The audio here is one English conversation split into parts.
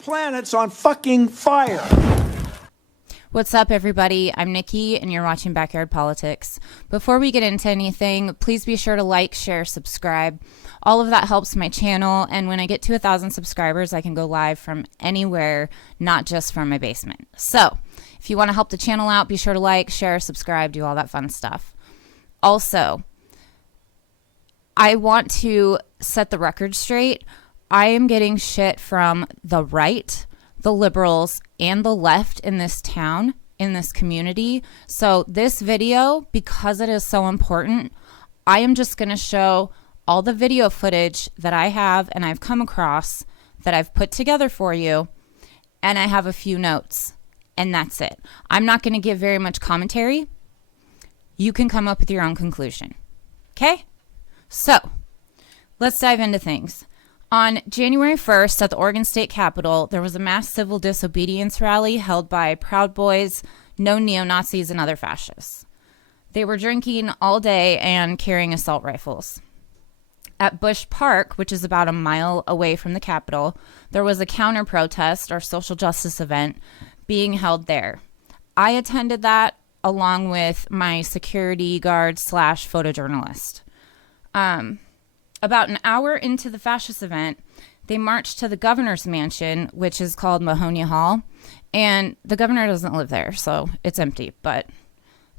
planet's on fucking fire. What's up, everybody? I'm Nikki, and you're watching Backyard Politics. Before we get into anything, please be sure to like, share, subscribe. All of that helps my channel, and when I get to 1,000 subscribers, I can go live from anywhere, not just from my basement. So, if you want to help the channel out, be sure to like, share, subscribe, do all that fun stuff. Also, I want to set the record straight. I am getting shit from the right, the liberals, and the left in this town, in this community. So this video, because it is so important, I am just going to show all the video footage that I have and I've come across that I've put together for you, and I have a few notes, and that's it. I'm not going to give very much commentary. You can come up with your own conclusion. Okay? So, let's dive into things. On January 1st at the Oregon State Capitol, there was a mass civil disobedience rally held by Proud Boys, no neo-Nazis, and other fascists. They were drinking all day and carrying assault rifles. At Bush Park, which is about a mile away from the Capitol, there was a counter-protest or social justice event being held there. I attended that along with my security guard / photojournalist. About an hour into the fascist event, they marched to the governor's mansion, which is called Mahonia Hall, and the governor doesn't live there, so it's empty, but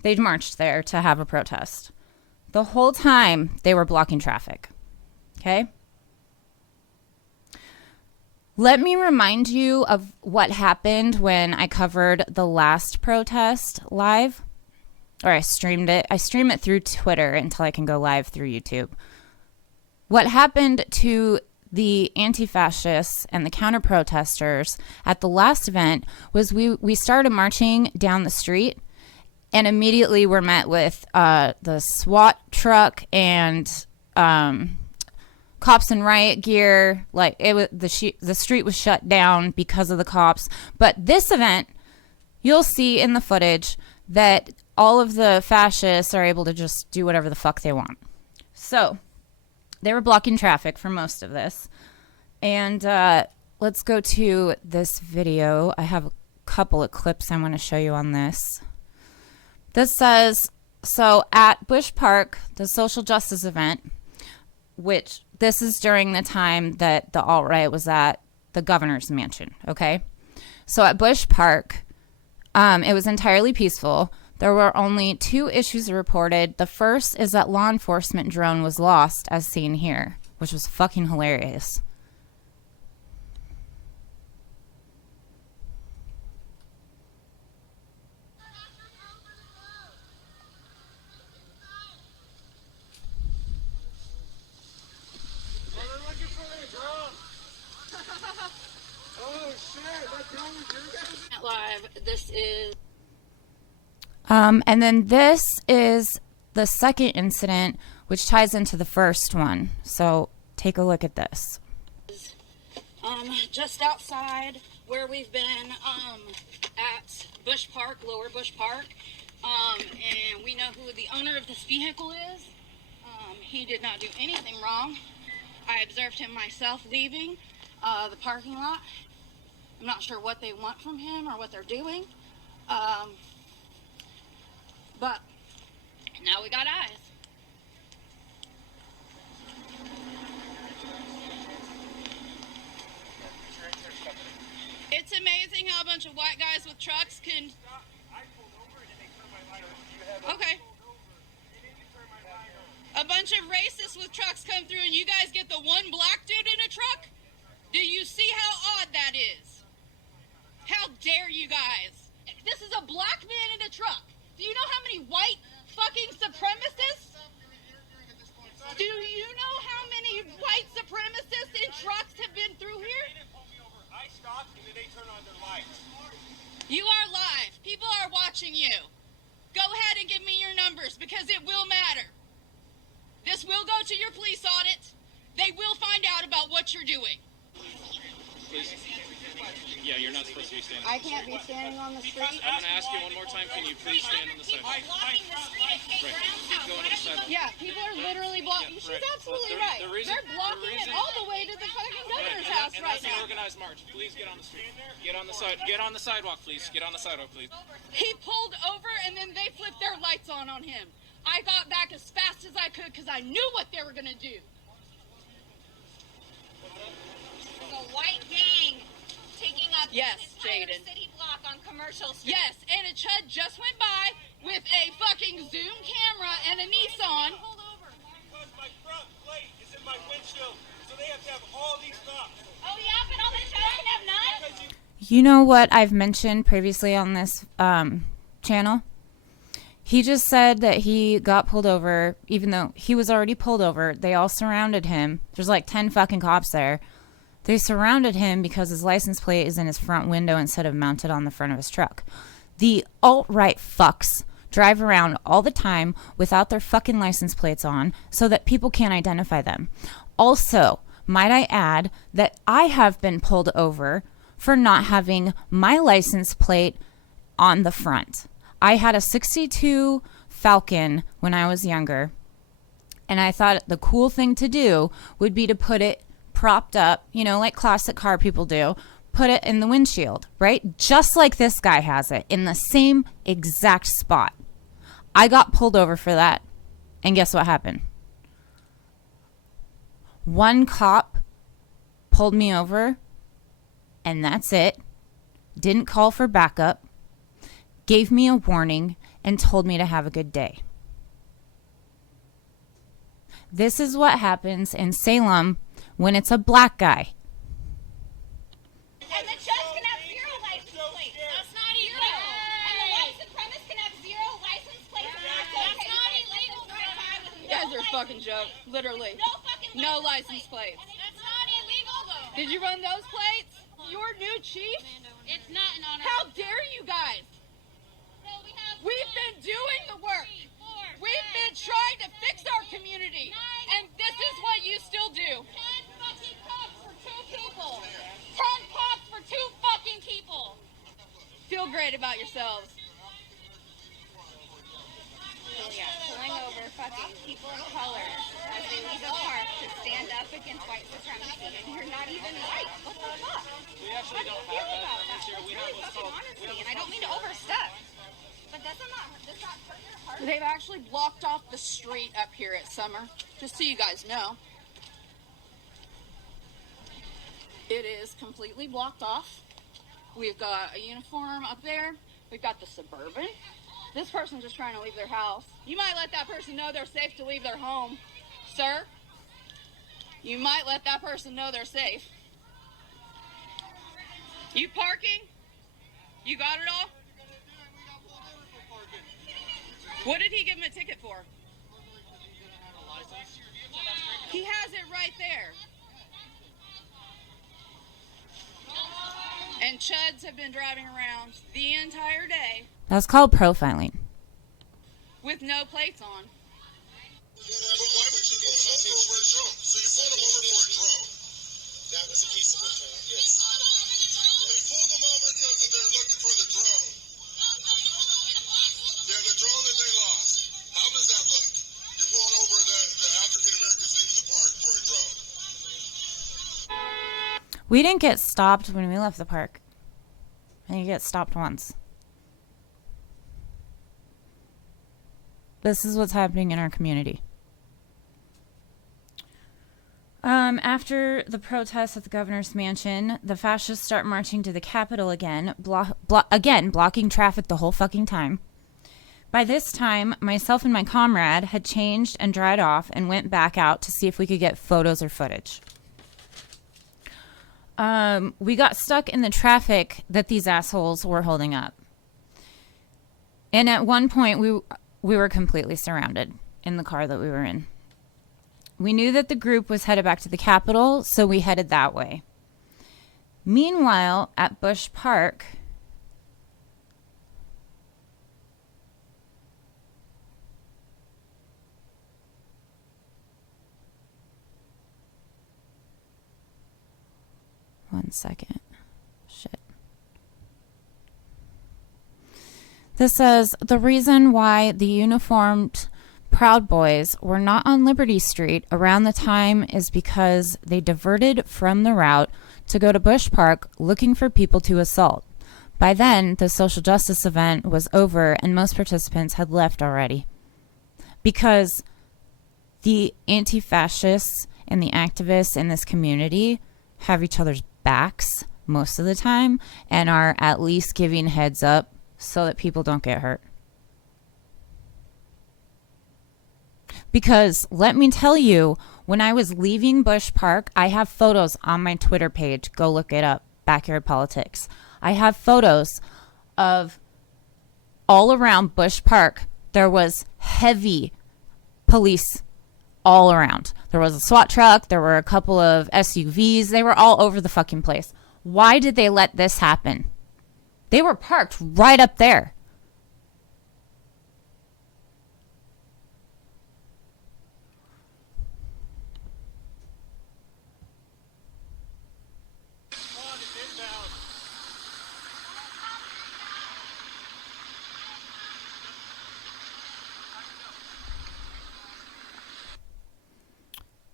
they marched there to have a protest. The whole time, they were blocking traffic. Okay? Let me remind you of what happened when I covered the last protest live, or I streamed it. I stream it through Twitter until I can go live through YouTube. What happened to the anti-fascists and the counter-protesters at the last event was we started marching down the street, and immediately were met with the SWAT truck and cops in riot gear. Like, it was the street was shut down because of the cops. But this event, you'll see in the footage that all of the fascists are able to just do whatever the fuck they want. So they were blocking traffic for most of this. And let's go to this video. I have a couple of clips I want to show you on this. This says, so at Bush Park, the social justice event, which this is during the time that the alt-right was at the governor's mansion, okay? So at Bush Park, it was entirely peaceful. There were only 2 issues reported. The first is that law enforcement drone was lost, as seen here, which was fucking hilarious. Live. This is and then this is the second incident, which ties into the first one. So take a look at this. Just outside where we've been at Bush Park, Lower Bush Park, and we know who the owner of this vehicle is. He did not do anything wrong. I observed him myself leaving the parking lot. I'm not sure what they want from him or what they're doing. But now we got eyes. It's amazing how a bunch of white guys with trucks can... I pulled over and they turned my light on. Okay. A bunch of racists with trucks come through and you guys get the one black dude in a truck? Do you see how odd that is? How dare you guys? This is a black man in a truck. Do you know how many white fucking supremacists? Do you know how many white supremacists in trucks have been through here? I stopped and then they turn on their lights. You are live. People are watching you. Go ahead and give me your numbers because it will matter. This will go to your police audit. They will find out about what you're doing. Please. Yeah, you're not supposed to be standing. I can't be standing on the street. I'm going to ask you one more time. Can you please stand on the sidewalk? Blocking the street at Kate Brown's house. Go on the sidewalk. Yeah, people are literally blocking. She's absolutely right. They're blocking it all the way to the fucking governor's house. march right That's an now. organized march. Please get on the street. Get on the side. Get on the sidewalk, please. Get on the sidewalk, please. He pulled over and then they flipped their lights on him. I got back as fast as I could because I knew what they were gonna do. A white gang taking up Yes, an entire Jaden. city block on Commercial Street. Yes, and a chud just went by with a fucking Zoom camera and a Nissan. Because my front plate is in my windshield, so they have to have all these stops. Oh yeah, but all the chuds can have none? Because You know what I've mentioned previously on this channel? He just said that he got pulled over, even though he was already pulled over. They all surrounded him. There's like 10 fucking cops there. They surrounded him because his license plate is in his front window instead of mounted on the front of his truck. The alt-right fucks drive around all the time without their fucking license plates on so that people can't identify them. Also, might I add that I have been pulled over for not having my license plate on the front. I had a 62 Falcon when I was younger, and I thought the cool thing to do would be to put it propped up, you know, like classic car people do, put it in the windshield, right? Just like this guy has it, in the same exact spot. I got pulled over for that, and guess what happened? One cop pulled me over, and that's it. Didn't call for backup, gave me a warning, and told me to have a good day. This is what happens in Salem when it's a black guy. And the chuds can have zero license plates. That's not illegal. And the white supremacists can have zero license plates. That's not illegal. You guys are a fucking joke, literally. No fucking No license plates. That's not illegal though. Did you run those plates? Your new chief? It's not an honor. How dare you guys? So we have We've been doing the work. We've been trying to fix our community. And this is what you still do. 10 fucking cops for 2 people. 10 cops for 2 fucking people. Feel great about yourselves. Pulling over fucking people of color as they leave a park to stand up against white supremacy, and you're not even white. What the fuck? We actually don't Feel have about that. that. This year we That's have really what's fucking called. honesty, and I don't mean to overstep, but does that hurt your heart? They've actually blocked off the street up here at Summer, just so you guys know. It is completely blocked off. We've got a uniform up there. We've got the Suburban. This person's just trying to leave their house. You might let that person know they're safe to leave their home, sir. You might let that person know they're safe. You parking? You got it all? What did he give him a ticket for? He has it right there. And chuds have been driving around the entire day That's called profiling. with no plates on. But why would you pull him over for a drone? So you pulled him over for a drone. That was a piece of it, yes. They pulled him over because they're looking for the drone. Yeah, the drone that they lost. How does that look? You're pulling over the African Americans leaving the park for a drone. We didn't get stopped when we left the park. I think you get stopped once. This is what's happening in our community. After the protests at the governor's mansion, the fascists start marching to the Capitol again, blocking traffic the whole fucking time. By this time, myself and my comrade had changed and dried off and went back out to see if we could get photos or footage. We got stuck in the traffic that these assholes were holding up. And at one point, we were completely surrounded in the car that we were in. We knew that the group was headed back to the Capitol, so we headed that way. Meanwhile, at Bush Park, one second. Shit. This says the reason why the uniformed Proud Boys were not on Liberty Street around the time is because they diverted from the route to go to Bush Park looking for people to assault. By then, the social justice event was over and most participants had left already. Because the anti-fascists and the activists in this community have each other's backs most of the time and are at least giving heads up so that people don't get hurt. Because let me tell you, when I was leaving Bush Park, I have photos on my Twitter page. Go look it up, Backyard Politics. I have photos of all around Bush Park. There was heavy police all around. There was a SWAT truck. There were a couple of SUVs. They were all over the fucking place. Why did they let this happen? They were parked right up there.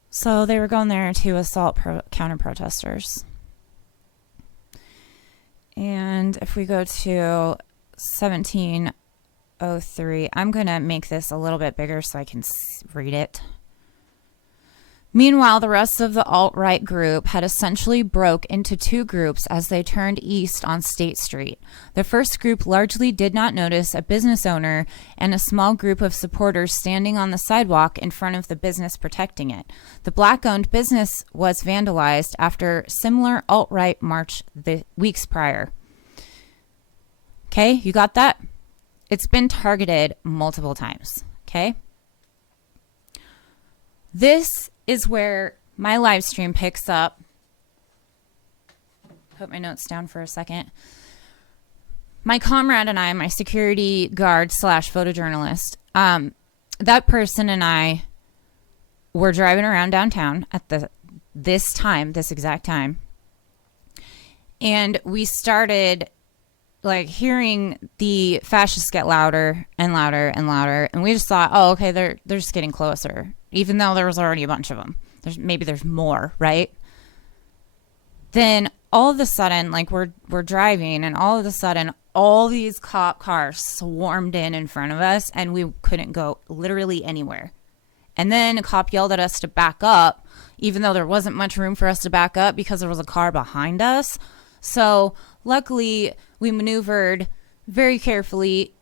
So they were going there to assault counter-protesters. And if we go to 1703, I'm going to make this a little bit bigger so I can read it. Meanwhile, the rest of the alt-right group had essentially broke into two groups as they turned east on State Street. The first group largely did not notice a business owner and a small group of supporters standing on the sidewalk in front of the business protecting it. The black-owned business was vandalized after similar alt-right march the weeks prior. Okay, you got that? It's been targeted multiple times, okay? This is where my live stream picks up. Put my notes down for a second. My comrade and I, my security guard / photojournalist, that person and I were driving around downtown at this exact time. And we started like hearing the fascists get louder and louder and louder. And we just thought, oh, okay, they're just getting closer. Even though there was already a bunch of them. Maybe there's more, right? Then all of a sudden, like we're driving, and all of a sudden, all these cop cars swarmed in front of us, and we couldn't go literally anywhere. And then a cop yelled at us to back up, even though there wasn't much room for us to back up because there was a car behind us. So luckily, we maneuvered very carefully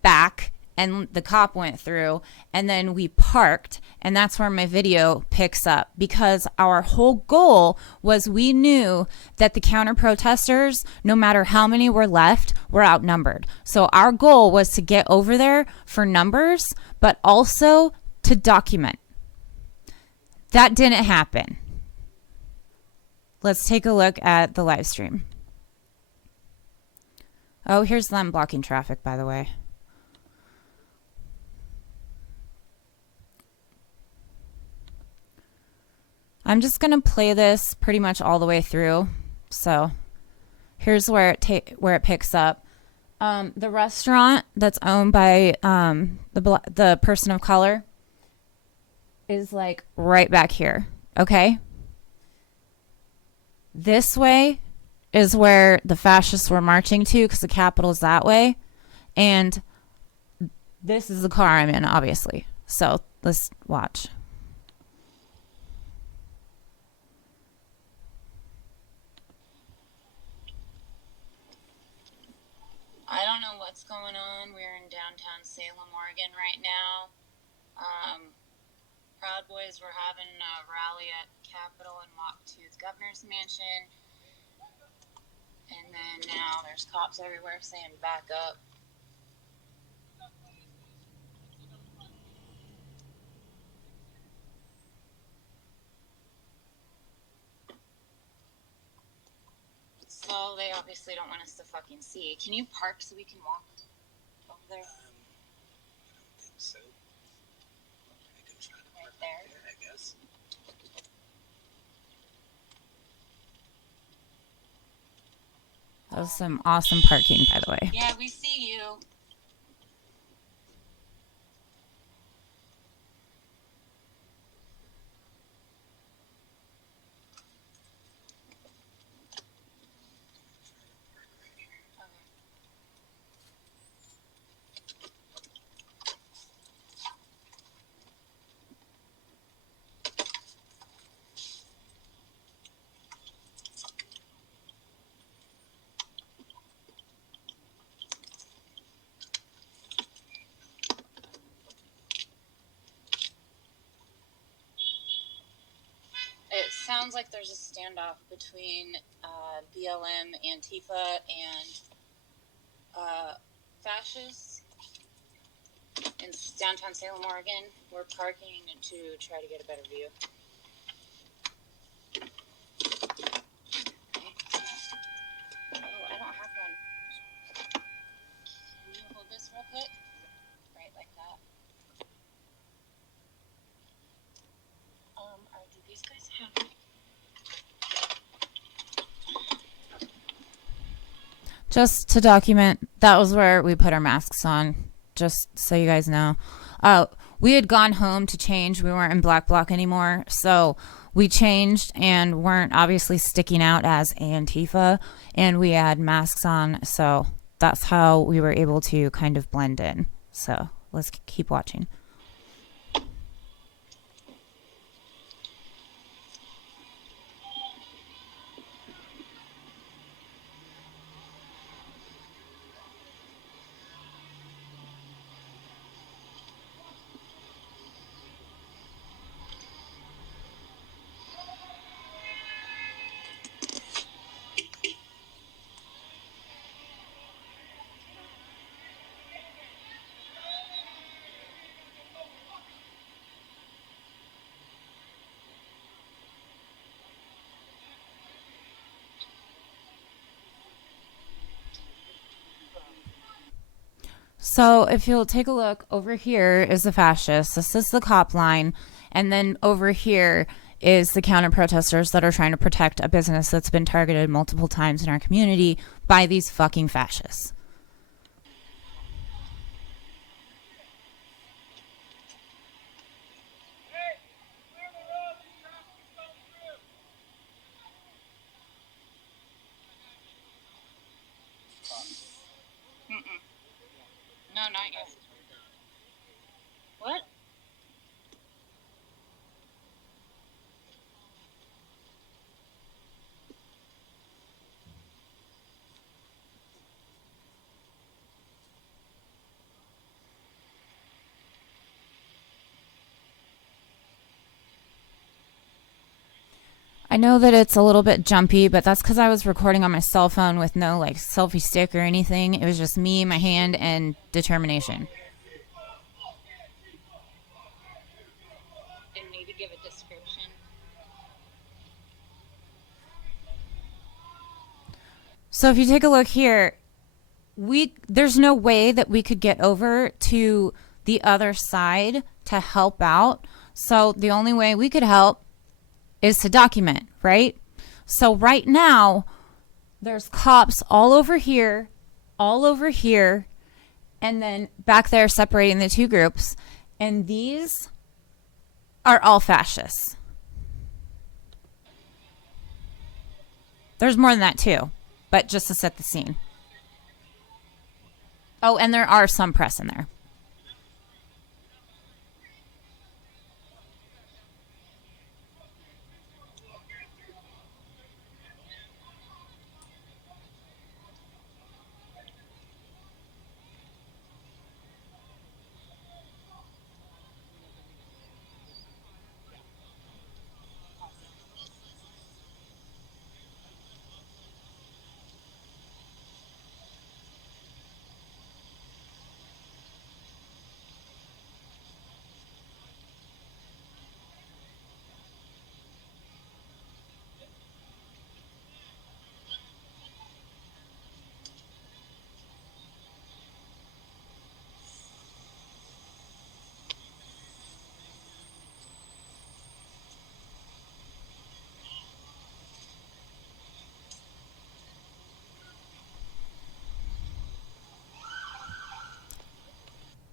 back, and the cop went through, and then we parked, and that's where my video picks up, because our whole goal was we knew that the counter-protesters, no matter how many were left, were outnumbered. So our goal was to get over there for numbers, but also to document. That didn't happen. Let's take a look at the live stream. Oh, here's them blocking traffic, by the way. I'm just going to play this pretty much all the way through. So here's where it picks up. The restaurant that's owned by the person of color is like right back here. Okay. This way is where the fascists were marching to, because the Capitol's that way. And this is the car I'm in, obviously. So let's watch. I don't know what's going on. We're in downtown Salem, Oregon right now. Proud Boys were having a rally at Capitol and walked to the governor's mansion. And then now there's cops everywhere saying back up. So they obviously don't want us to fucking see. Can you park so we can walk over there? I don't think so. I can try to park there, I guess. That was some awesome parking, by the way. Yeah, we see you. sounds like there's a standoff between BLM, Antifa, and fascists in downtown Salem, Oregon. We're parking to try to get a better view. Oh, I don't have one. Can you hold this real quick? Right like that. Do these guys have... Just to document, that was where we put our masks on, just so you guys know. We had gone home to change. We weren't in Black Bloc anymore, so we changed and weren't obviously sticking out as Antifa, and we had masks on, so that's how we were able to kind of blend in. So let's keep watching. So if you'll take a look, over here is the fascists. This is the cop line. And then over here is the counter protesters that are trying to protect a business that's been targeted multiple times in our community by these fucking fascists. No, not yet. What? I know that it's a little bit jumpy, but that's because I was recording on my cell phone with no like selfie stick or anything. It was just me, my hand, and determination. And maybe give a description. So if you take a look here, there's no way that we could get over to the other side to help out. So the only way we could help is to document, right? So right now, there's cops all over here, and then back there separating the two groups. And these are all fascists. There's more than that too, but just to set the scene. Oh, and there are some press in there.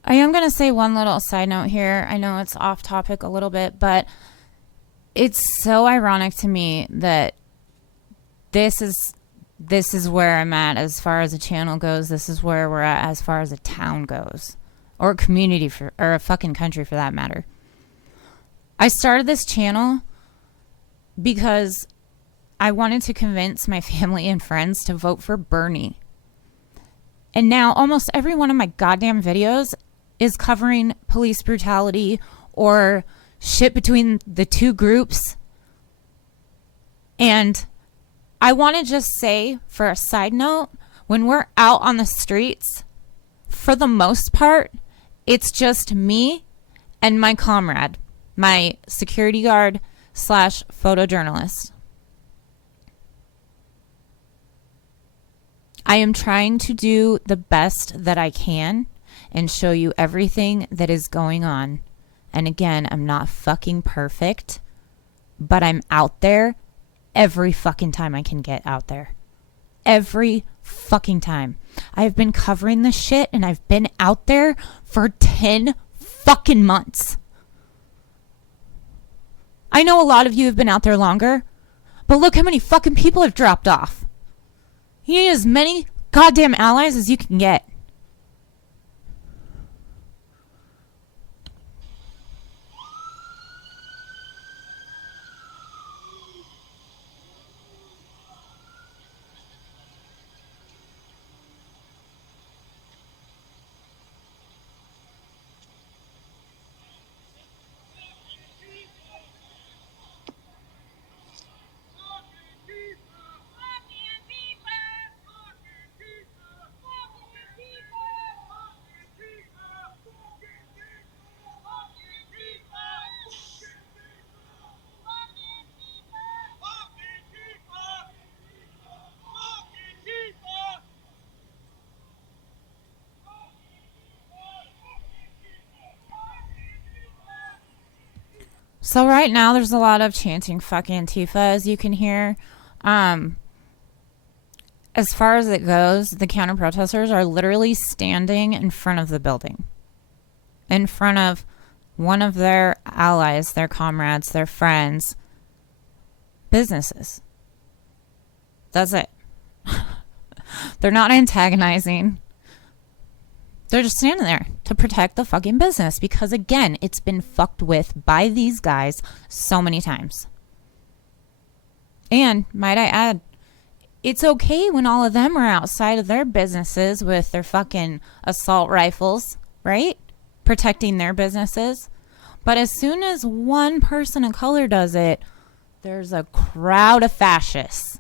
I am going to say one little side note here. I know it's off topic a little bit, but it's so ironic to me that this is where I'm at as far as a channel goes. This is where we're at as far as a town goes, or a community or a fucking country for that matter. I started this channel because I wanted to convince my family and friends to vote for Bernie. And now almost every one of my goddamn videos is covering police brutality or shit between the two groups. And I want to just say, for a side note, when we're out on the streets, for the most part, it's just me and my comrade, my security guard / photojournalist. I am trying to do the best that I can and show you everything that is going on. And again, I'm not fucking perfect, but I'm out there every fucking time I can get out there. Every fucking time. I've been covering this shit and I've been out there for 10 fucking months. I know a lot of you have been out there longer, but look how many fucking people have dropped off. You need as many goddamn allies as you can get. So right now there's a lot of chanting fuck Antifa, as you can hear. As far as it goes, the counter protesters are literally standing in front of the building. In front of one of their allies, their comrades, their friends, businesses. That's it. They're not antagonizing. They're just standing there to protect the fucking business because, again, it's been fucked with by these guys so many times. And, might I add, it's okay when all of them are outside of their businesses with their fucking assault rifles, right? Protecting their businesses. But as soon as one person of color does it, there's a crowd of fascists.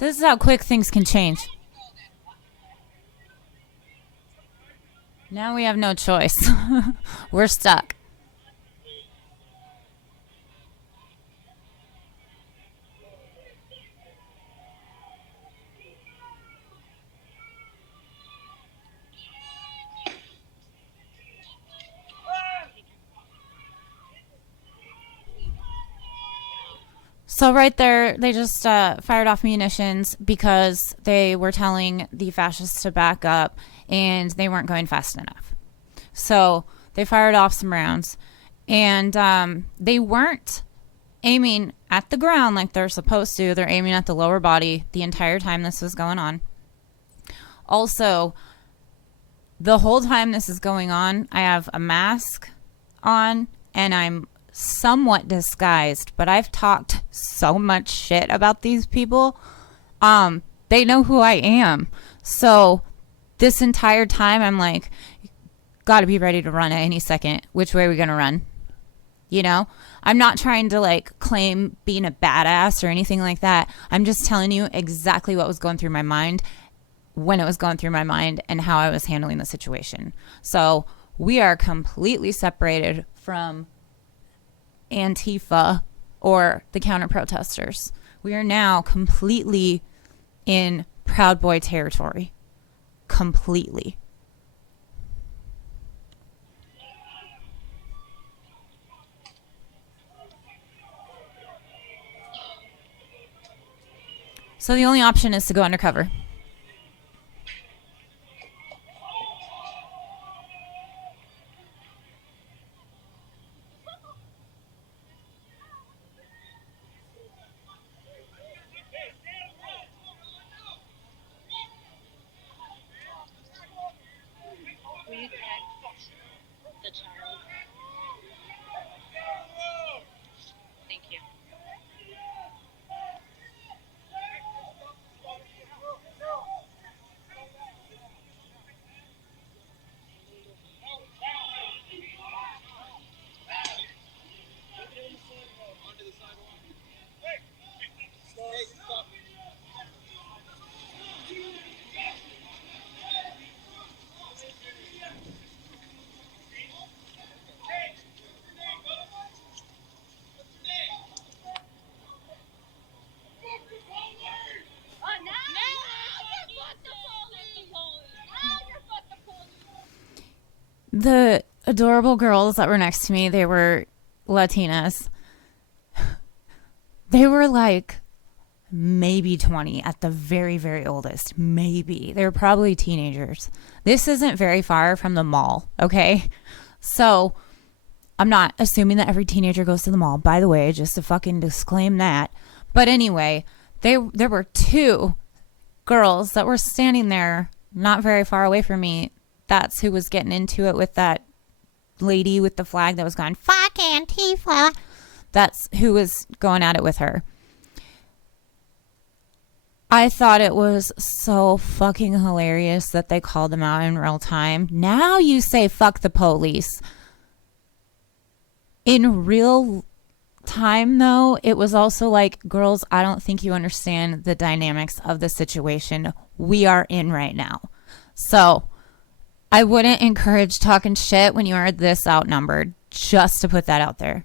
This is how quick things can change. Now we have no choice. We're stuck. So right there, they just fired off munitions because they were telling the fascists to back up and they weren't going fast enough. So they fired off some rounds. And they weren't aiming at the ground like they're supposed to. They're aiming at the lower body the entire time this was going on. Also, the whole time this is going on, I have a mask on and I'm somewhat disguised, but I've talked so much shit about these people. They know who I am. So this entire time I'm like, gotta be ready to run at any second. Which way are we gonna run? You know, I'm not trying to like claim being a badass or anything like that. I'm just telling you exactly what was going through my mind when it was going through my mind and how I was handling the situation. So we are completely separated from Antifa or the counter protesters. We are now completely in Proud Boy territory. Completely. So the only option is to go undercover. Will you text the child? Thank you. The adorable girls that were next to me, they were Latinas. They were like maybe 20 at the very, very oldest. Maybe. They were probably teenagers. This isn't very far from the mall, okay? So I'm not assuming that every teenager goes to the mall, by the way, just to fucking disclaim that. But anyway, there were two girls that were standing there not very far away from me. That's who was getting into it with that lady with the flag that was going, fuck Antifa. That's who was going at it with her. I thought it was so fucking hilarious that they called them out in real time. Now you say fuck the police. In real time, though, it was also like, girls, I don't think you understand the dynamics of the situation we are in right now. So I wouldn't encourage talking shit when you are this outnumbered, just to put that out there.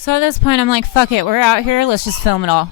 So at this point, I'm like, fuck it. We're out here. Let's just film it all.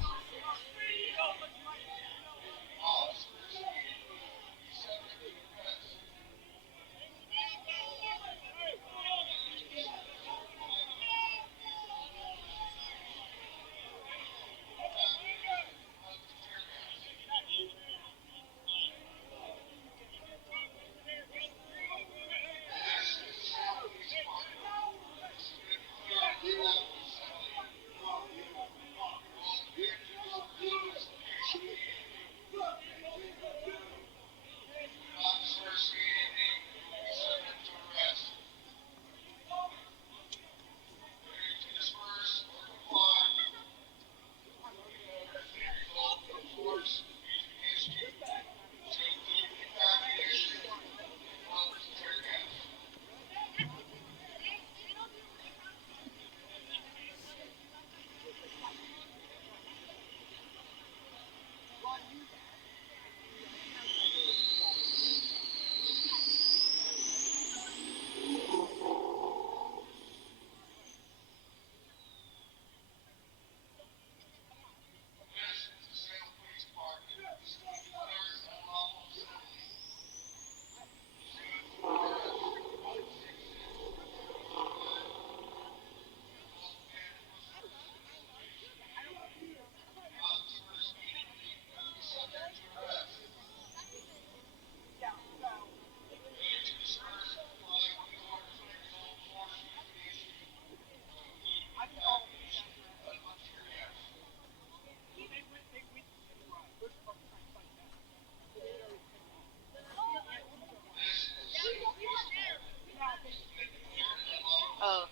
Oh.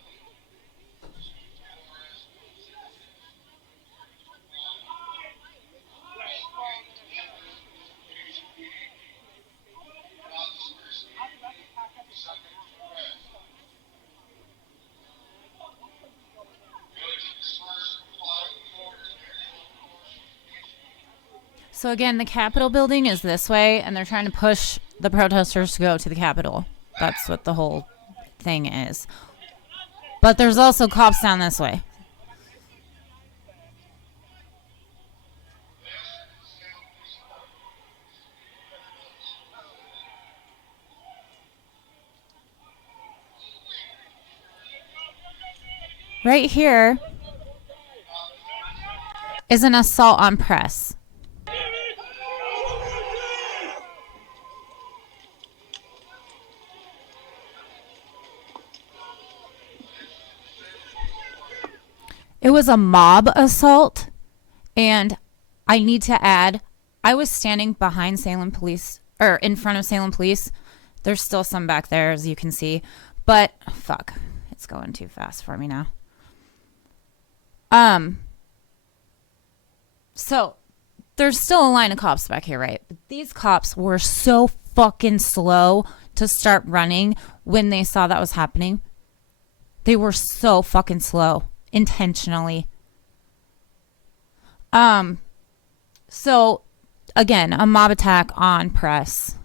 So again, the Capitol building is this way, and they're trying to push the protesters to go to the Capitol. That's what the whole thing is. But there's also cops down this way. Right here is an assault on press. It was a mob assault, and I need to add, I was standing behind Salem Police, or in front of Salem Police. There's still some back there, as you can see, but fuck, it's going too fast for me now. So there's still a line of cops back here, right? But these cops were so fucking slow to start running when they saw that was happening. They were so fucking slow, intentionally. So again, a mob attack on press.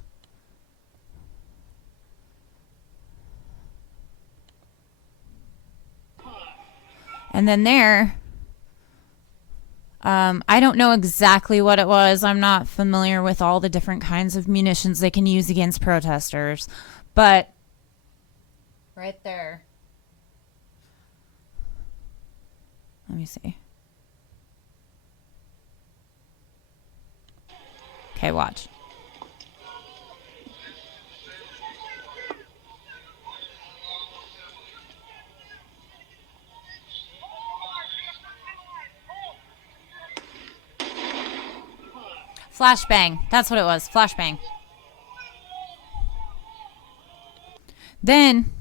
And then there, I don't know exactly what it was. I'm not familiar with all the different kinds of munitions they can use against protesters. But right there. Let me see. Okay, watch. Flashbang. That's what it was. Flashbang. Then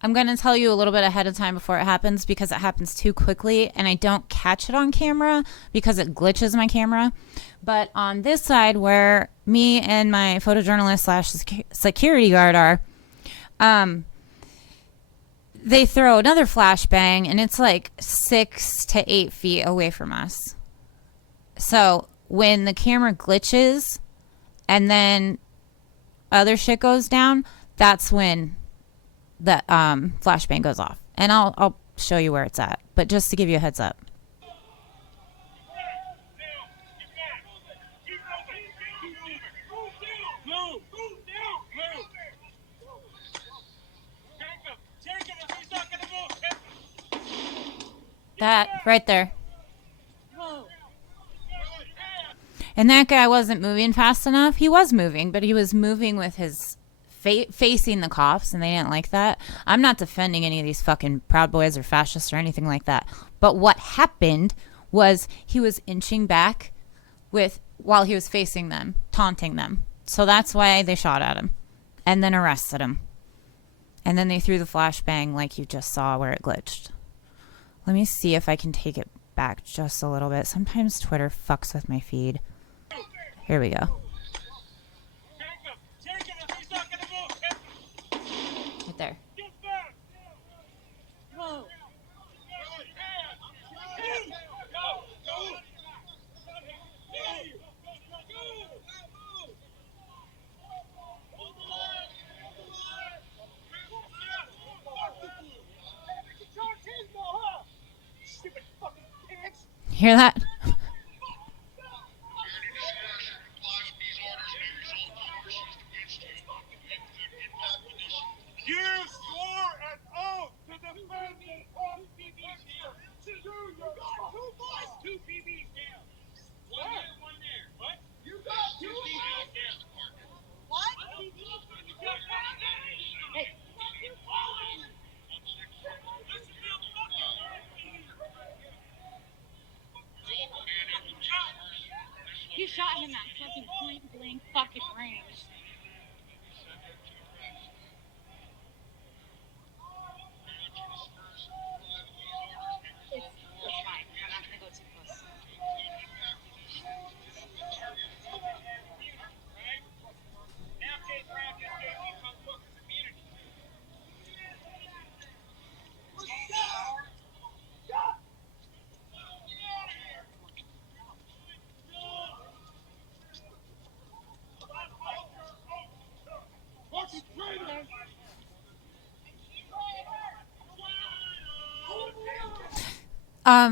I'm going to tell you a little bit ahead of time before it happens because it happens too quickly and I don't catch it on camera because it glitches my camera. But on this side where me and my photojournalist / security guard are, they throw another flashbang and it's like 6 to 8 feet away from us. So when the camera glitches and then other shit goes down, that's when the flashbang goes off. And I'll show you where it's at, but just to give you a heads up. That right there. And that guy wasn't moving fast enough. He was moving, but he was moving with his facing the cops, and they didn't like that. I'm not defending any of these fucking Proud Boys or fascists or anything like that. But what happened was he was inching back while he was facing them, taunting them. So that's why they shot at him and then arrested him. And then they threw the flashbang like you just saw where it glitched. Let me see if I can take it back just a little bit. Sometimes Twitter fucks with my feed. Here we go. Right there. Hear that? You swore an oath to defend the PBs here. Two PBs down. One here, one there. What? You got two PBs down. What? Hey. You shot him at fucking point blank fucking range. It's fine. I'm not gonna go too close. Now Kate Brown just gave me motherfuckers immunity.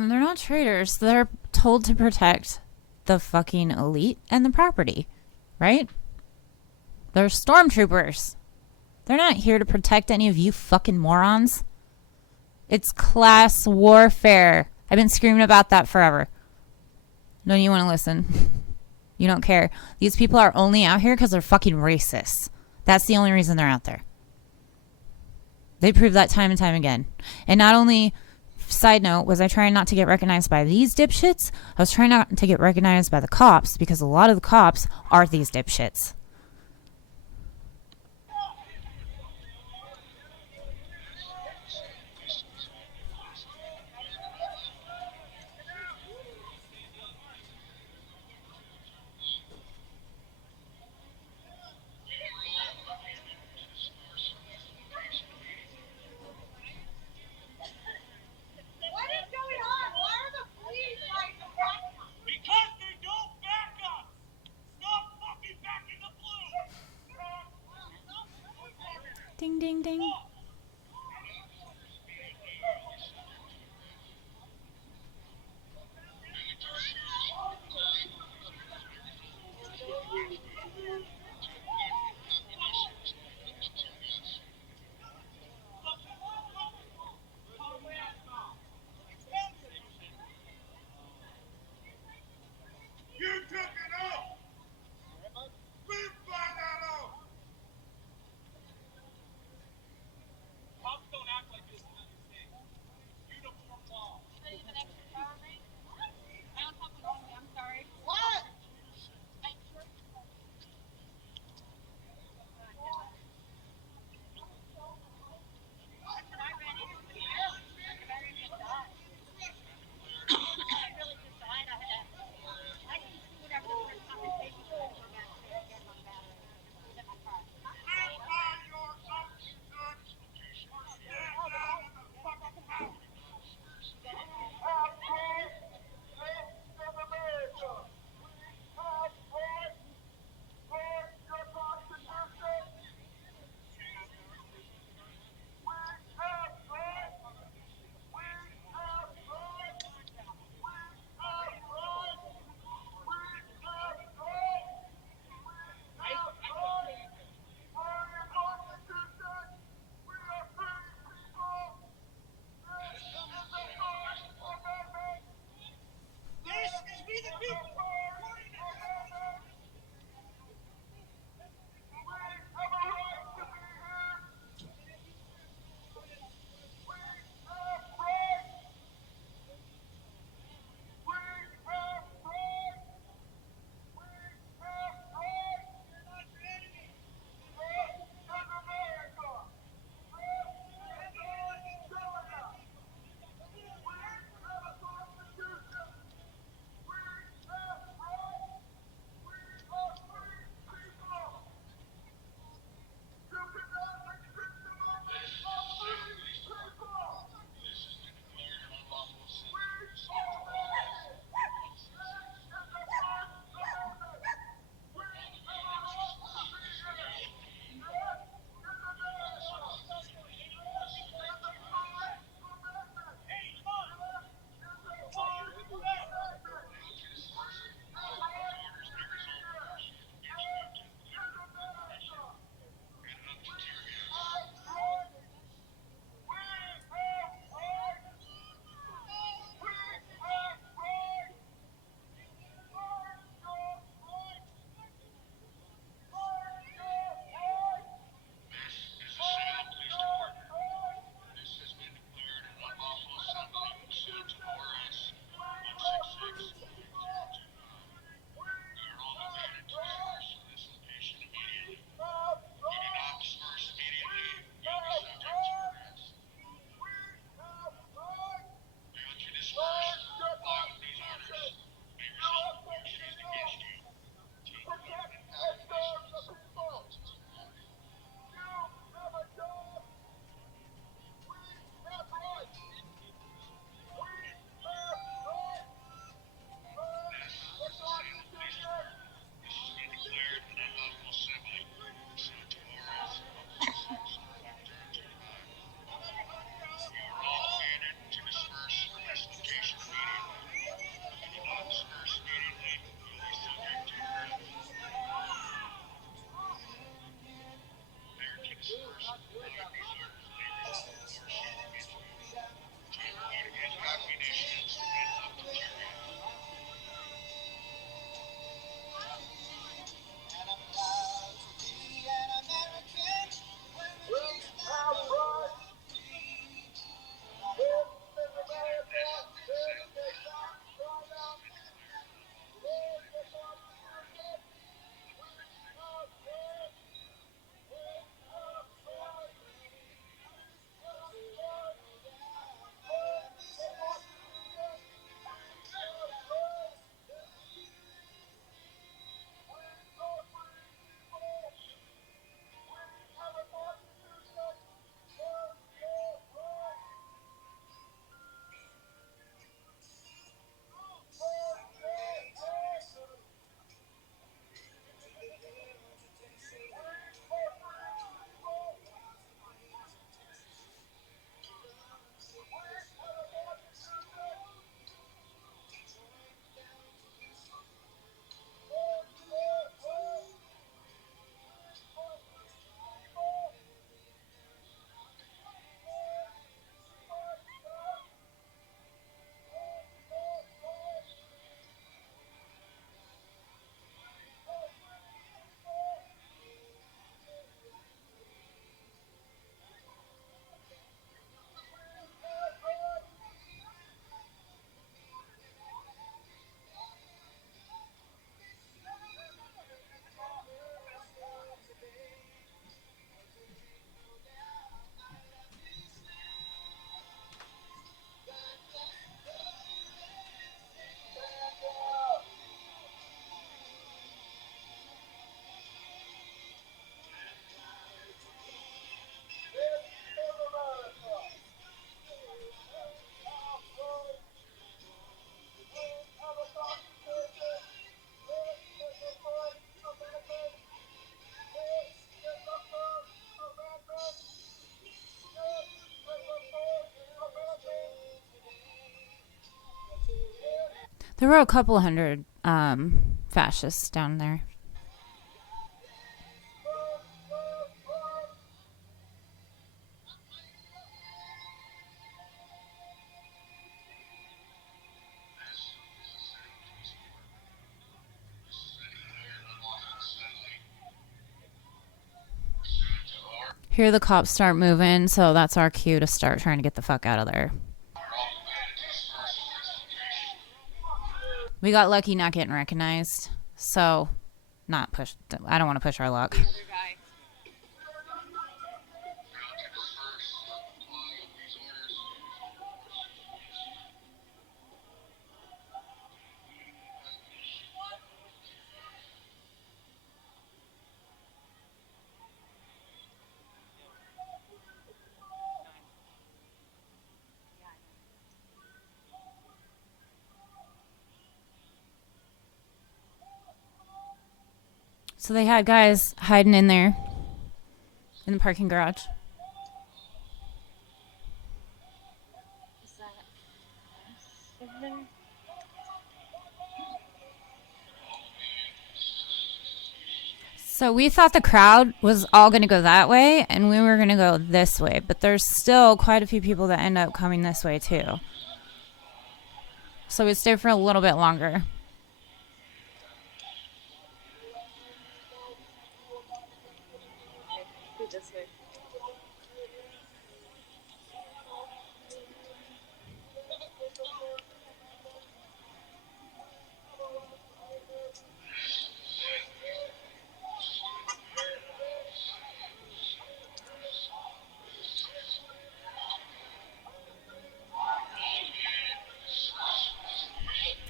They're not traitors. They're told to protect the fucking elite and the property, right? They're stormtroopers. They're not here to protect any of you fucking morons. It's class warfare. I've been screaming about that forever. Don't you want to listen? You don't care. These people are only out here because they're fucking racists. That's the only reason they're out there. They prove that time and time again. And not only, side note, was I trying not to get recognized by these dipshits, I was trying not to get recognized by the cops, because a lot of the cops are these dipshits. What is going on? Why are the police like the Because they don't back us. Stop fucking backing the There were a couple hundred fascists down there. Here the cops start moving, so that's our cue to start trying to get the fuck out of there. We got lucky not getting recognized, so not push. I don't want to push our luck. So they had guys hiding in there in the parking garage. Is that over there? So we thought the crowd was all going to go that way and we were going to go this way, but there's still quite a few people that end up coming this way too. So we stayed for a little bit longer. Go this way.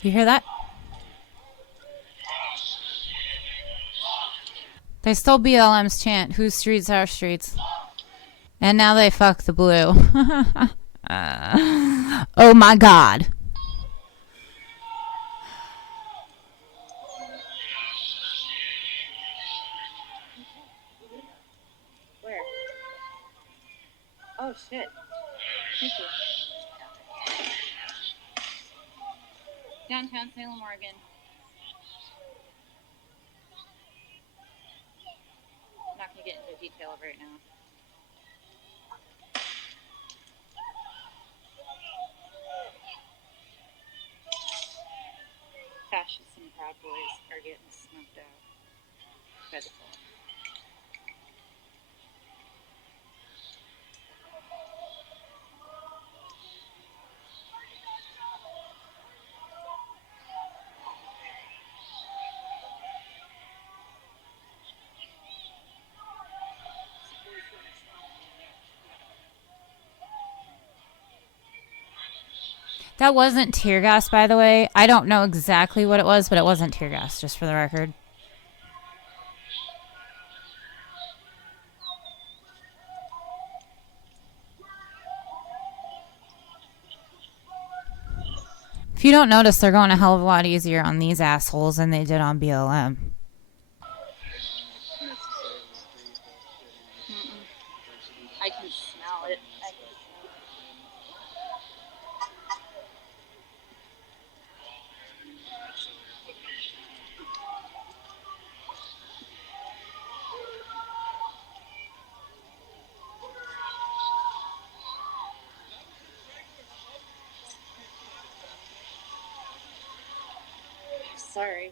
You hear that? They stole BLM's chant, whose streets our streets. And now they fuck the blue. Oh my god. Oh, shit. Thank you. Downtown Salem, Oregon. I'm not going to get into detail of it right now. Fascists and Proud Boys are getting smoked out by the fall. That wasn't tear gas, by the way. I don't know exactly what it was, but it wasn't tear gas, just for the record. If you don't notice, they're going a hell of a lot easier on these assholes than they did on BLM. I can smell it. Sorry.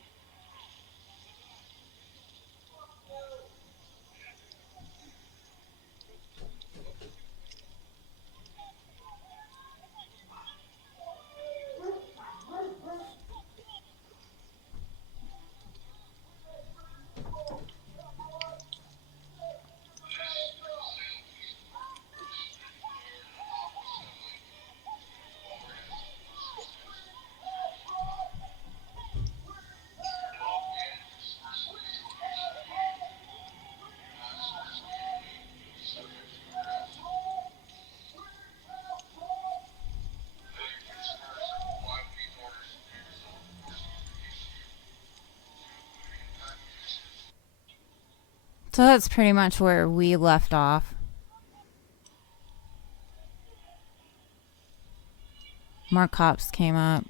So that's pretty much where we left off. More cops came up.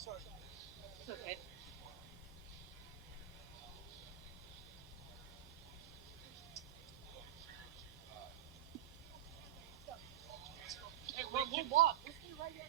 It's okay. Hey, we'll walk. We'll stay right here.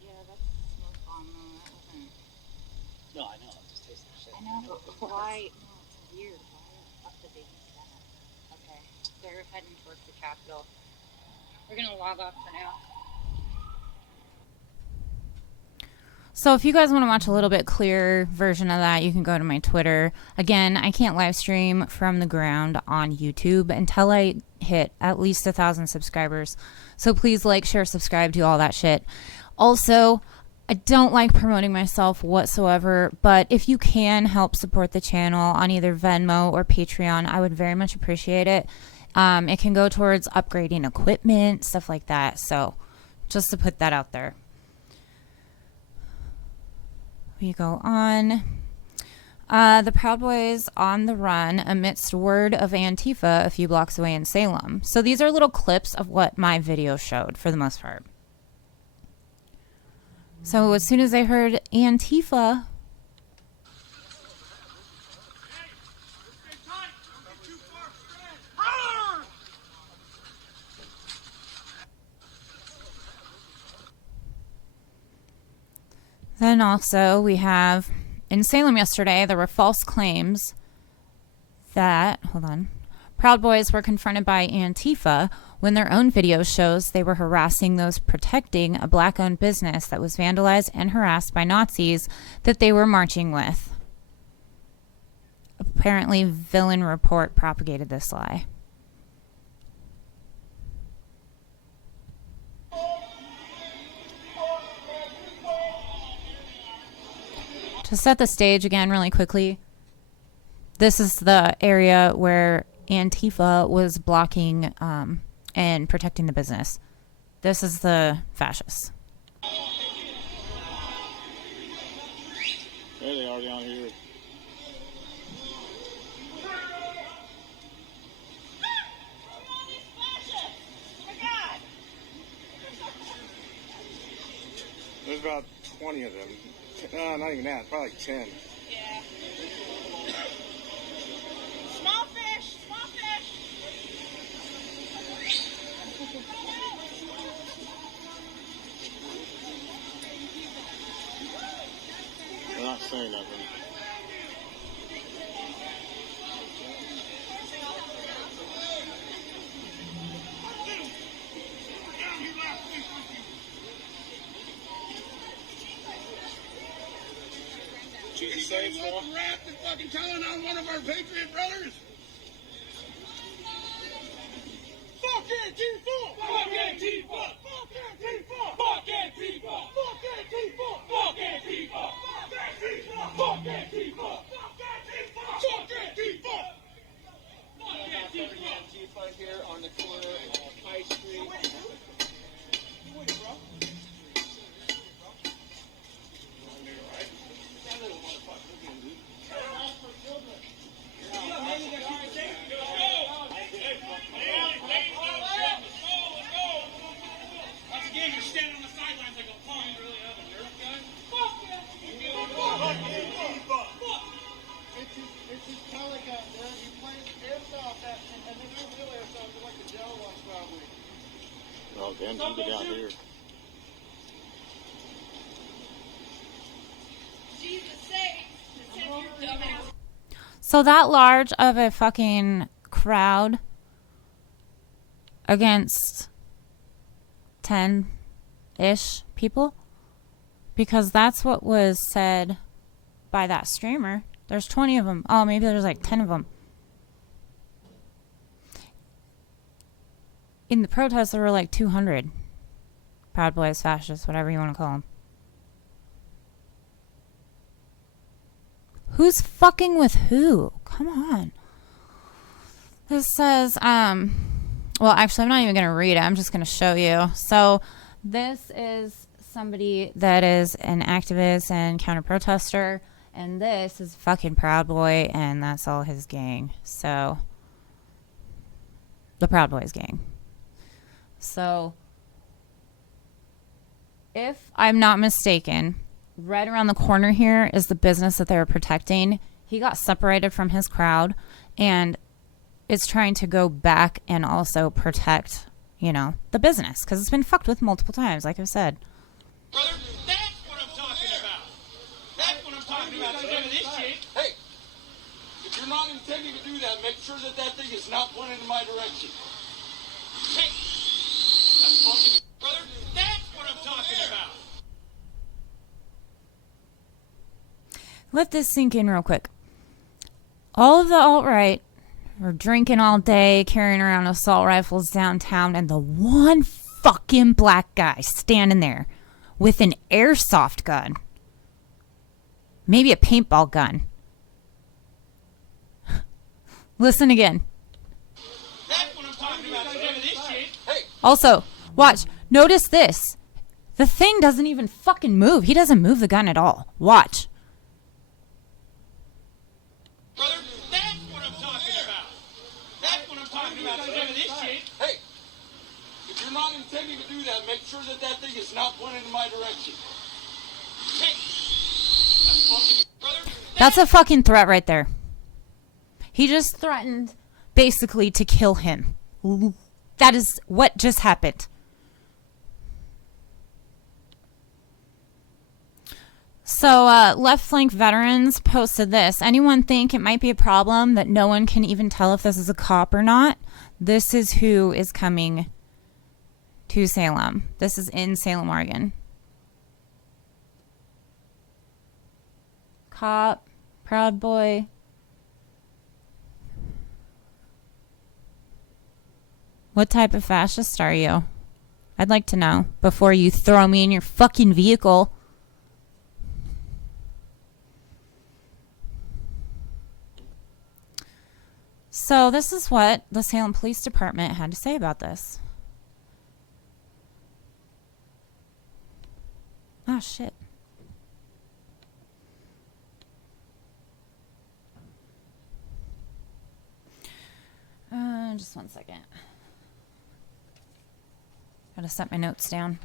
Yeah, that's smoke bomb. No, that wasn't. No, I know. I'm just tasting shit. I know, but why? No, it's weird. Why up the did use that? Okay, they're heading towards the Capitol. We're gonna log off for now. So if you guys want to watch a little bit clearer version of that, you can go to my Twitter. Again, I can't live stream from the ground on YouTube until I hit at least 1,000 subscribers. So please like, share, subscribe, do all that shit. Also, I don't like promoting myself whatsoever, but if you can help support the channel on either Venmo or Patreon, I would very much appreciate it. It can go towards upgrading equipment, stuff like that. So just to put that out there. We go on. The Proud Boys on the run amidst word of Antifa a few blocks away in Salem. So these are little clips of what my video showed for the most part. So as soon as I heard Antifa, then also we have in Salem yesterday, there were false claims that, Proud Boys were confronted by Antifa when their own video shows they were harassing those protecting a black-owned business that was vandalized and harassed by Nazis that they were marching with. Apparently, Villain Report propagated this lie. To set the stage again really quickly, this is the area where Antifa was blocking and protecting the business. This is the fascists. There they are down here. There's about 20 of them. Not even that, probably like 10. Yeah. Small fish! Small fish! They're not saying nothing. Rap and fucking telling on one of our Patriot brothers? Fuck Antifa! Fuck Antifa! Fuck Antifa! Fuck Antifa! Fuck Antifa! Fuck Antifa! Fuck Antifa! Fuck Antifa! Fuck Antifa! Fuck Antifa! Antifa here on the corner of High Street. Oh, damn, keep it down here. So that large of a fucking crowd against 10-ish people? Because that's what was said by that streamer. There's 20 of them. Oh, maybe there's like 10 of them. In the protest, there were like 200. Proud Boys, fascists, whatever you want to call them. Who's fucking with who? Come on. This says, well, actually, I'm not even going to read it. I'm just going to show you. So this is somebody that is an activist and counter-protester. And this is fucking Proud Boy, and that's all his gang. So, the Proud Boys gang. So, if I'm not mistaken, right around the corner here is the business that they were protecting. He got separated from his crowd and is trying to go back and also protect, you know, the business. Because it's been fucked with multiple times, like I've said. Brother, that's what I'm talking about. That's what I'm talking about. Instead of this shit. Hey, if you're not intending to do that, make sure that that thing is not pointed in my direction. Hey, that's fucking... Brother, that's what I'm talking about. Let this sink in real quick. All of the alt-right are drinking all day, carrying around assault rifles downtown, and the one fucking black guy standing there with an airsoft gun. Maybe a paintball gun. Listen again. That's what I'm talking about. None of this shit. Hey, Also, watch. Notice this. The thing doesn't even fucking move. He doesn't move the gun at all. Watch. brother, that's what I'm talking about. That's what I'm talking about. None of this shit. Hey, if you're not intending to do that, make sure that that thing is not pointed in my direction. Hey, that's fucking, brother. That's a fucking threat right there. He just threatened basically to kill him. That is what just happened. So, left flank veterans posted this. Anyone think it might be a problem that no one can even tell if this is a cop or not? This is who is coming to Salem. This is in Salem, Oregon. Cop, Proud Boy. What type of fascist are you? I'd like to know before you throw me in your fucking vehicle. So this is what the Salem Police Department had to say about this. Oh, shit. Just one second. Gotta set my notes down.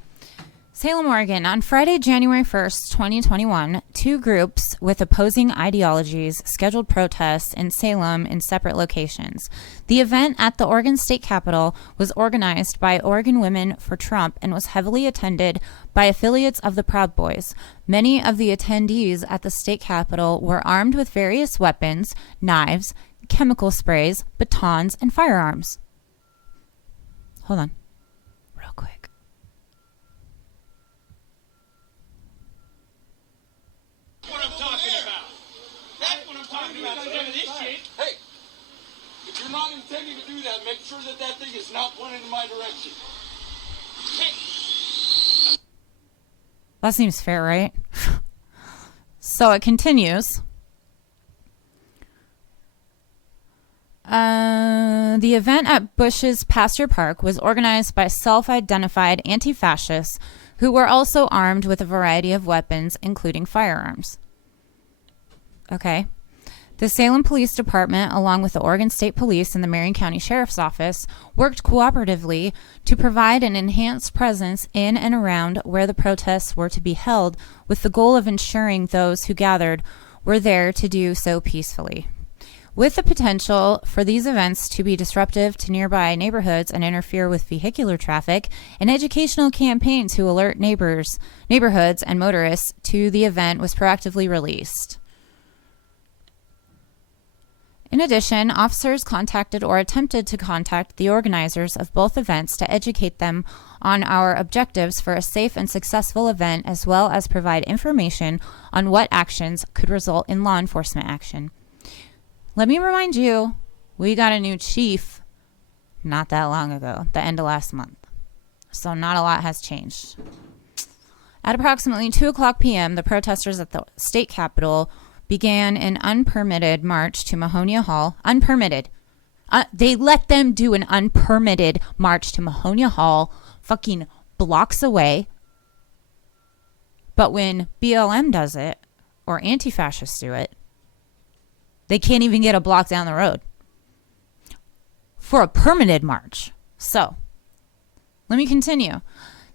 Salem, Oregon. On Friday, January 1st, 2021, two groups with opposing ideologies scheduled protests in Salem in separate locations. The event at the Oregon State Capitol was organized by Oregon Women for Trump and was heavily attended by affiliates of the Proud Boys. Many of the attendees at the state capitol were armed with various weapons, knives, chemical sprays, batons, and firearms. Hold on. Real quick. What I'm talking about. That's what I'm talking about. None of this shit. Hey, if you're not intending to do that, make sure that that thing is not pointed in my direction. Hey. That seems fair, right? So it continues. The event at Bush's Pasture Park was organized by self-identified anti-fascists who were also armed with a variety of weapons, including firearms. Okay. The Salem Police Department, along with the Oregon State Police and the Marion County Sheriff's Office, worked cooperatively to provide an enhanced presence in and around where the protests were to be held, with the goal of ensuring those who gathered were there to do so peacefully. With the potential for these events to be disruptive to nearby neighborhoods and interfere with vehicular traffic, an educational campaign to alert neighborhoods and motorists to the event was proactively released. In addition, officers contacted or attempted to contact the organizers of both events to educate them on our objectives for a safe and successful event, as well as provide information on what actions could result in law enforcement action. Let me remind you, we got a new chief not that long ago, the end of last month. So not a lot has changed. At approximately 2:00 p.m., the protesters at the state capitol began an unpermitted march to Mahonia Hall. Unpermitted. They let them do an unpermitted march to Mahonia Hall, fucking blocks away. But when BLM does it, or anti-fascists do it, they can't even get a block down the road for a permitted march. So, let me continue.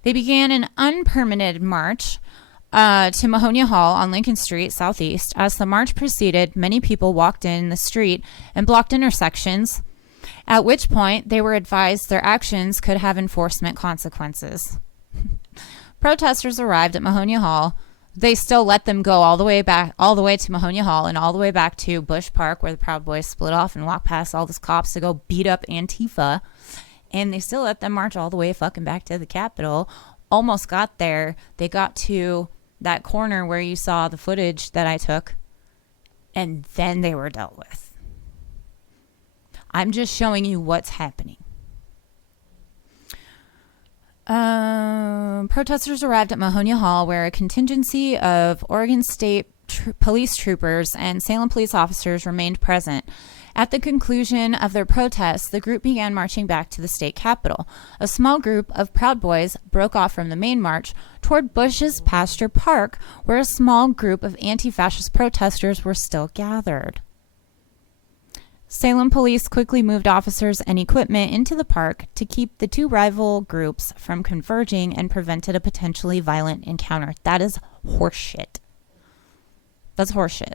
They began an unpermitted march to Mahonia Hall on Lincoln Street, Southeast. As the march proceeded, many people walked in the street and blocked intersections, at which point they were advised their actions could have enforcement consequences. Protesters arrived at Mahonia Hall. They still let them go all the way back, all the way to Mahonia Hall and all the way back to Bush Park, where the Proud Boys split off and walked past all these cops to go beat up Antifa. And they still let them march all the way fucking back to the Capitol. Almost got there. They got to that corner where you saw the footage that I took and then they were dealt with. I'm just showing you what's happening. Protesters arrived at Mahonia Hall, where a contingency of Oregon State police troopers and Salem police officers remained present. At the conclusion of their protests, the group began marching back to the state capitol. A small group of Proud Boys broke off from the main march toward Bush's Pasture Park, where a small group of anti-fascist protesters were still gathered. Salem police quickly moved officers and equipment into the park to keep the two rival groups from converging and prevented a potentially violent encounter. That is horseshit. That's horseshit.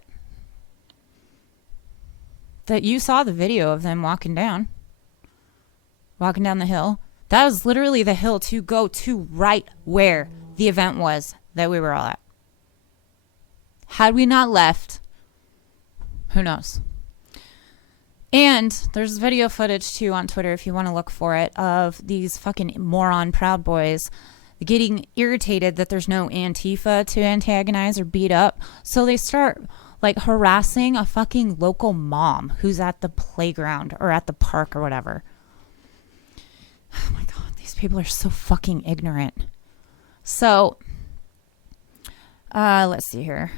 That you saw the video of them walking down the hill. That was literally the hill to go to right where the event was that we were all at. Had we not left, who knows? And there's video footage too on Twitter if you want to look for it of these fucking moron Proud Boys getting irritated that there's no Antifa to antagonize or beat up. So they start like harassing a fucking local mom who's at the playground or at the park or whatever. Oh my God, these people are so fucking ignorant. So, let's see here.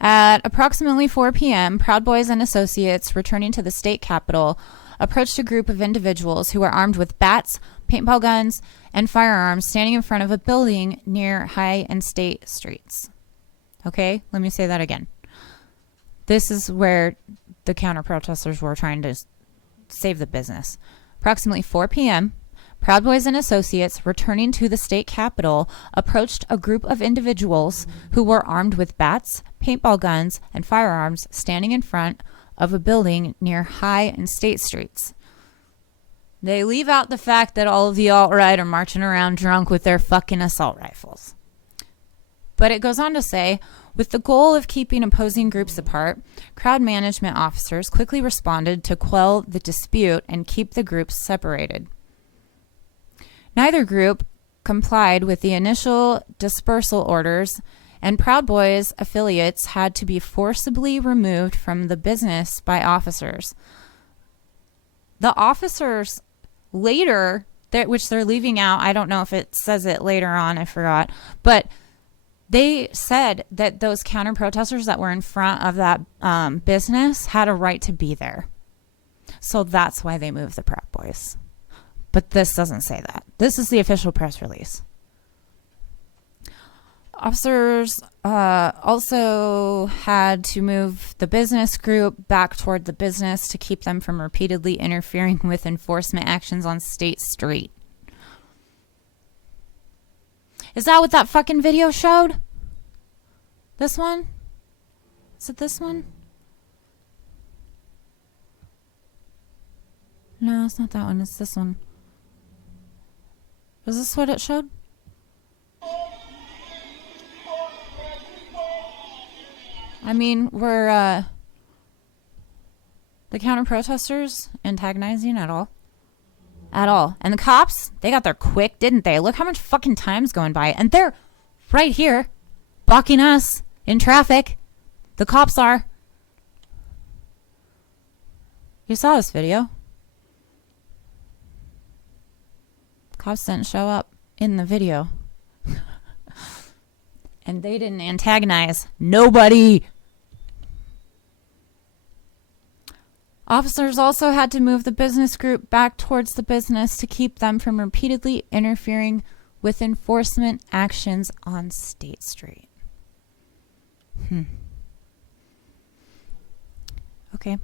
At approximately 4 p.m., Proud Boys and associates returning to the state capitol approached a group of individuals who were armed with bats, paintball guns, and firearms standing in front of a building near High and State Streets. Okay, let me say that again. This is where the counter-protesters were trying to save the business. Approximately 4 p.m., Proud Boys and associates returning to the state capitol approached a group of individuals who were armed with bats, paintball guns, and firearms standing in front of a building near High and State Streets. They leave out the fact that all of the alt-right are marching around drunk with their fucking assault rifles. But it goes on to say, with the goal of keeping opposing groups apart, crowd management officers quickly responded to quell the dispute and keep the groups separated. Neither group complied with the initial dispersal orders, and Proud Boys affiliates had to be forcibly removed from the business by officers. The officers later, which they're leaving out, I don't know if it says it later on, I forgot, but they said that those counter-protesters that were in front of that business had a right to be there. So that's why they moved the Proud Boys. But this doesn't say that. This is the official press release. Officers also had to move the business group back toward the business to keep them from repeatedly interfering with enforcement actions on State Street. Is that what that fucking video showed? This one? Is it this one? No, it's not that one. It's this one. Is this what it showed? I mean, were the counter-protesters antagonizing at all? At all. And the cops, they got there quick, didn't they? Look how much fucking time's going by. And they're right here, blocking us in traffic. The cops are. You saw this video. Cops didn't show up in the video. And they didn't antagonize nobody. Officers also had to move the business group back towards the business to keep them from repeatedly interfering with enforcement actions on State Street. Okay.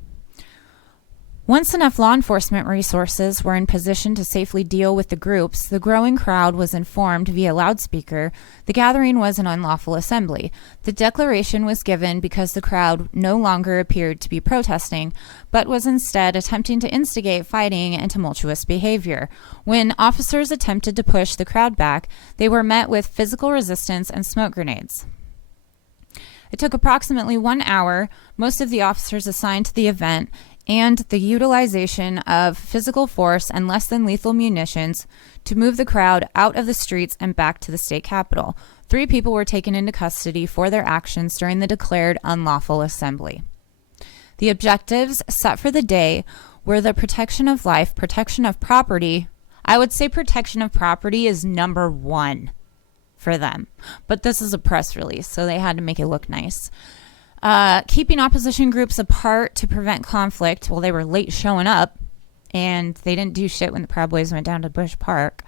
Once enough law enforcement resources were in position to safely deal with the groups, the growing crowd was informed via loudspeaker the gathering was an unlawful assembly. The declaration was given because the crowd no longer appeared to be protesting, but was instead attempting to instigate fighting and tumultuous behavior. When officers attempted to push the crowd back, they were met with physical resistance and smoke grenades. It took approximately 1 hour, most of the officers assigned to the event and the utilization of physical force and less than lethal munitions to move the crowd out of the streets and back to the state capitol. 3 people were taken into custody for their actions during the declared unlawful assembly. The objectives set for the day were the protection of life, protection of property. I would say protection of property is number 1 for them, but this is a press release, so they had to make it look nice. Keeping opposition groups apart to prevent conflict. Well, they were late showing up, and they didn't do shit when the Proud Boys went down to Bush Park.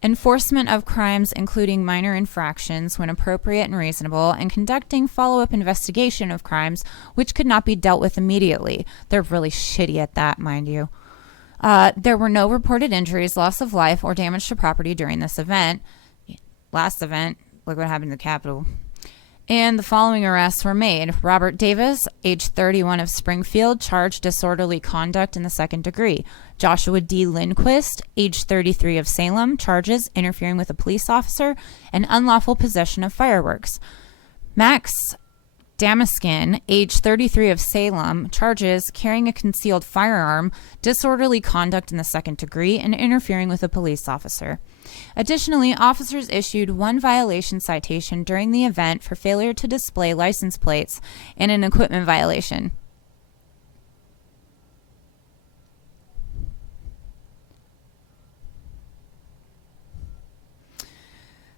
Enforcement of crimes, including minor infractions, when appropriate and reasonable, and conducting follow-up investigation of crimes which could not be dealt with immediately. They're really shitty at that, mind you. There were no reported injuries, loss of life, or damage to property during this event. Last event, look what happened to the Capitol. And the following arrests were made. Robert Davis, age 31 of Springfield, charged disorderly conduct in the 2nd degree. Joshua D. Lindquist, age 33 of Salem, charges interfering with a police officer and unlawful possession of fireworks. Max Damaskin, age 33 of Salem, charges carrying a concealed firearm, disorderly conduct in the 2nd degree, and interfering with a police officer. Additionally, officers issued 1 violation citation during the event for failure to display license plates and an equipment violation.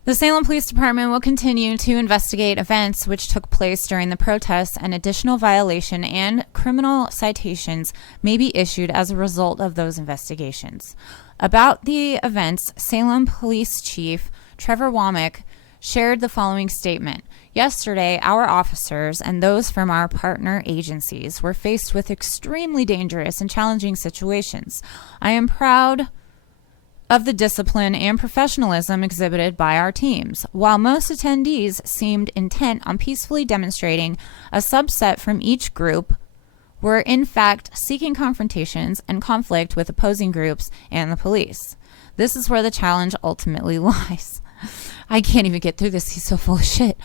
The Salem Police Department will continue to investigate events which took place during the protests, and additional violation and criminal citations may be issued as a result of those investigations. About the events, Salem Police Chief Trevor Womack shared the following statement. Yesterday, our officers and those from our partner agencies were faced with extremely dangerous and challenging situations. I am proud of the discipline and professionalism exhibited by our teams. While most attendees seemed intent on peacefully demonstrating, a subset from each group were in fact seeking confrontations and conflict with opposing groups and the police. This is where the challenge ultimately lies. I can't even get through this. He's so full of shit.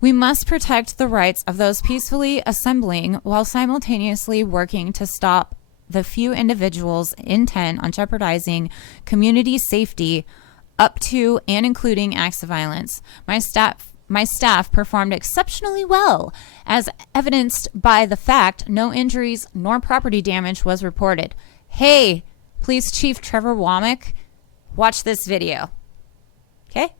We must protect the rights of those peacefully assembling while simultaneously working to stop the few individuals intent on jeopardizing community safety up to and including acts of violence. My staff performed exceptionally well, as evidenced by the fact no injuries nor property damage was reported. Hey, Police Chief Trevor Womack, watch this video. Okay?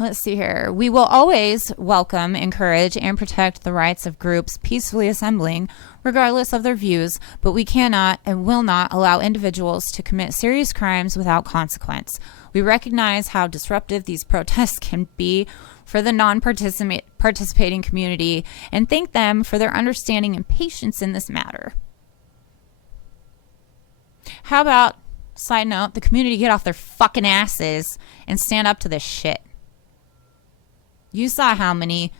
Let's see here. We will always welcome, encourage, and protect the rights of groups peacefully assembling, regardless of their views, but we cannot and will not allow individuals to commit serious crimes without consequence. We recognize how disruptive these protests can be for the non-participating community and thank them for their understanding and patience in this matter. How about, side note, the community get off their fucking asses and stand up to this shit? You saw how many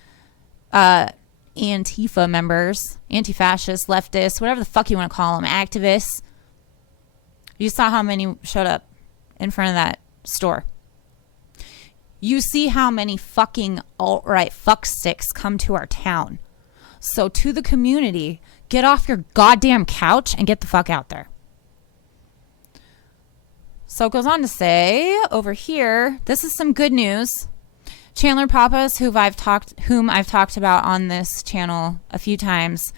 Antifa members, anti-fascists, leftists, whatever the fuck you want to call them, activists. You saw how many showed up in front of that store. You see how many fucking alt-right fucksticks come to our town. So to the community, get off your goddamn couch and get the fuck out there. So it goes on to say over here, this is some good news. Chandler Pappas, whom I've talked about on this channel a few times,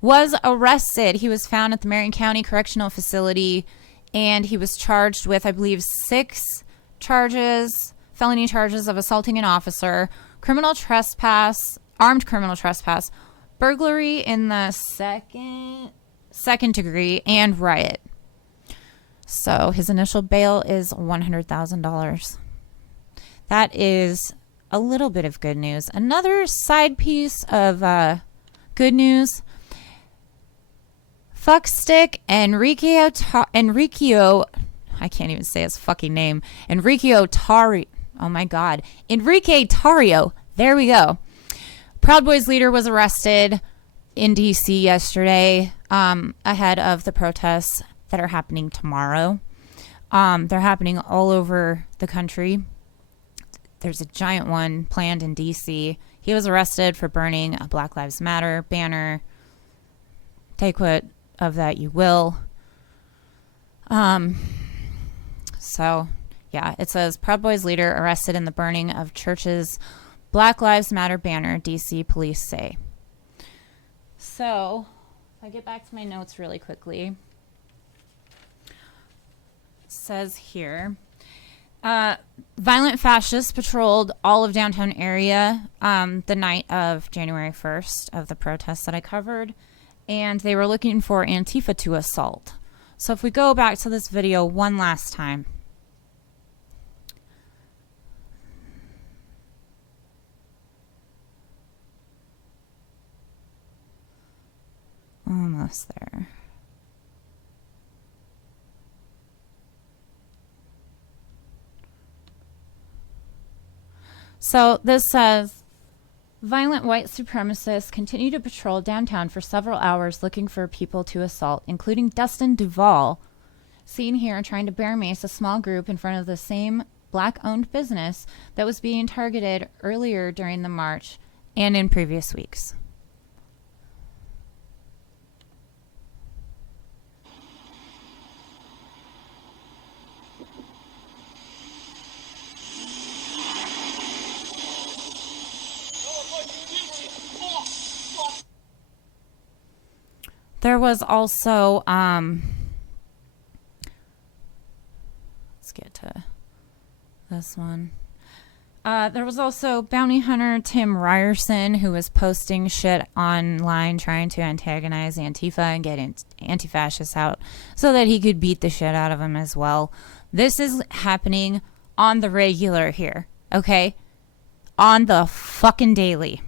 was arrested. He was found at the Marion County Correctional Facility, and he was charged with, I believe, 6 charges, felony charges of assaulting an officer, criminal trespass, armed criminal trespass, burglary in the second degree, and riot. So his initial bail is $100,000. That is a little bit of good news. Another side piece of good news. Fuckstick Enrique, I can't even say his fucking name. Enrique Tarrio. There we go. Proud Boys leader was arrested in D.C. yesterday ahead of the protests that are happening tomorrow. They're happening all over the country. There's a giant one planned in D.C. He was arrested for burning a Black Lives Matter banner take what of that you will. So, yeah, it says Proud Boys leader arrested in the burning of church's Black Lives Matter banner, DC police say. So, if I get back to my notes really quickly, it says here, violent fascists patrolled all of downtown area the night of January 1st of the protests that I covered, and they were looking for Antifa to assault. So if we go back to this video one last time. Almost there. So this says, violent white supremacists continue to patrol downtown for several hours looking for people to assault, including Dustin Duvall, seen here trying to bear mace a small group in front of the same black-owned business that was being targeted earlier during the march and in previous weeks. There was also, let's get to this one. There was also bounty hunter Tim Ryerson, who was posting shit online trying to antagonize Antifa and get anti-fascists out so that he could beat the shit out of them as well. This is happening on the regular here, okay? On the fucking daily.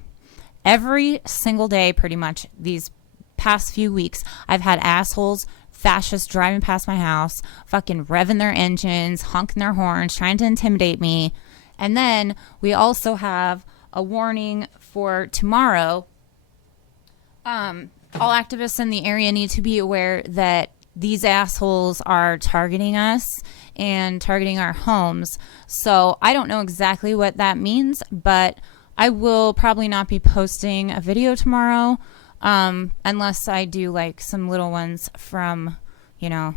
Every single day, pretty much, these past few weeks, I've had assholes, fascists driving past my house, fucking revving their engines, honking their horns, trying to intimidate me. And then we also have a warning for tomorrow. All activists in the area need to be aware that these assholes are targeting us and targeting our homes. So I don't know exactly what that means, but I will probably not be posting a video tomorrow. Unless I do like some little ones from, you know,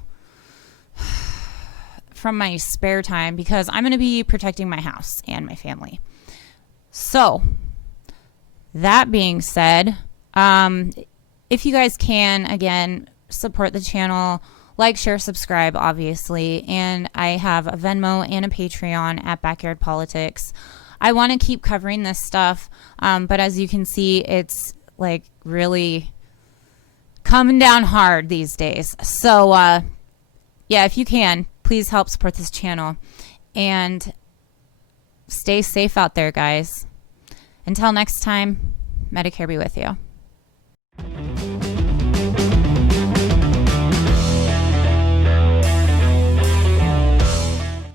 from my spare time, because I'm going to be protecting my house and my family. So that being said, if you guys can, again, support the channel, like, share, subscribe, obviously. And I have a Venmo and a Patreon at Backyard Politics. I want to keep covering this stuff. But as you can see, it's like really coming down hard these days. So yeah, if you can, please help support this channel and stay safe out there, guys. Until next time, Medicare be with you.